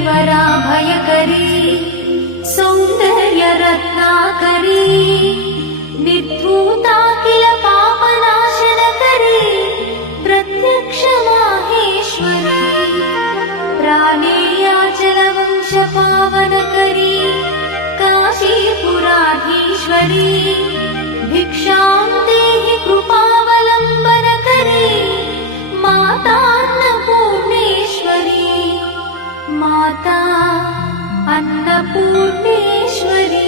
करीवरा भयकरी सौंदर्य रत्नाकरी निर्धूता किल पापनाशनकरी प्रत्यक्ष माहेश्वरी प्राणेयाचलवंश पावनकरी काशीपुराधीश्वरी भिक्षां देहि कृपावलम्बनकरी मातान्नपूर्णेश्वरी माता अन्नपूर्णेश्वरी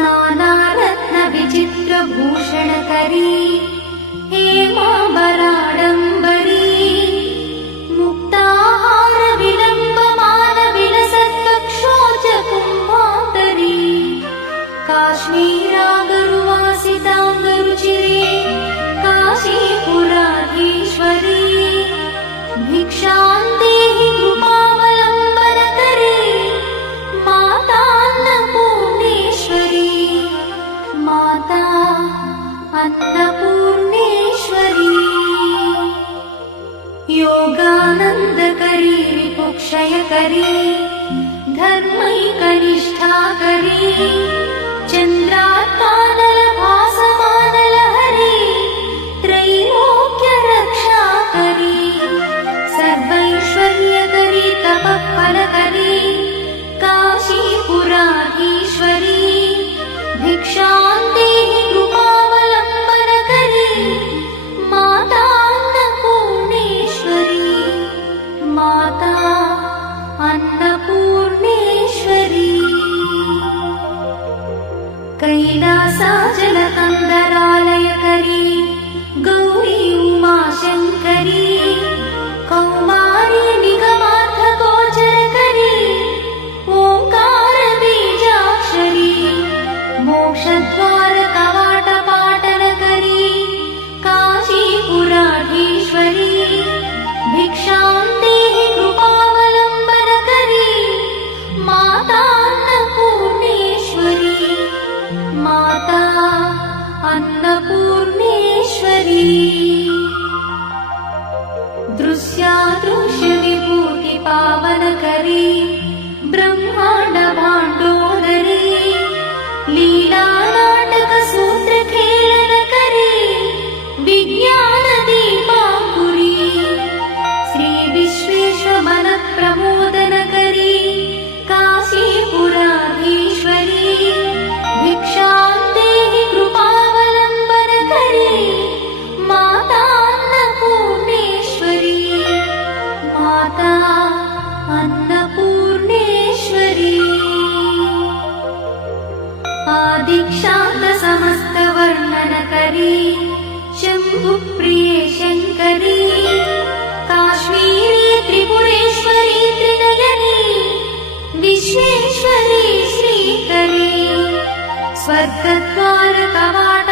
नानारत्न विचित्रभूषणकरी हेमाम्बराडम्बरी मुक्ताहार विलम्बमान विलसत्कक्षोच कुम्भान्तरी काश्मीरागरुवासिताङ्गरुचिरे काशीपुराधीश्वरी भिक्षां देहि कृपावलम्बनकरी मातान्नपूर्णेश्वरी माता अन्नपूर्णेश्वरी योगानन्दकरी विपुक्षयकरी धर्मैकनिष्ठाकरी चन्द्रात्मानलभासमानलहरी त्रैलोक्यरक्षाकरी सर्वैश्वर्यकरी तपःफलकरी काशीपुराधीश्वरी भिक्षां देहि कृपावलम्बनकरी मातान्नपूर्णेश्वरी माता अन्नपूर्णेश्वरी कैलासाचलकन्दरालयकरी गौरी उमाशङ्करी कौमारी निगमार्थगोचरकरी ओङ्कारबीजाक्षरी मोक्षद्वारकवाटपाटनकरी काशीपुराधीश्वरी भिक्षां देहि कृपावलम्बनकरी मातान्नपूर्णेश्वरी माता अन्नपूर्णेश्वरी दृश्यादृश्यविभूतिपावनकरी ब्रह्माण्डभाण्डोदरी लीलानाटकसूत्रखेलनकरी विज्ञानदीपाङ्कुरी श्रीविश्वेश्वरमनःप्रमोदनकरी काशीपुराधीश्वरी भिक्षां देहि कृपावलम्बनकरी मातान्नपूर्णेश्वरी माता अन्नपूर्णेश्वरी आदिक्षान्तसमस्तवर्णनकरी शम्भुप्रिये शङ्करी काश्मीरी त्रिपुरेश्वरी त्रिनयनी विश्वेश्वरी श्रीकरी स्वर्गद्वारकवाट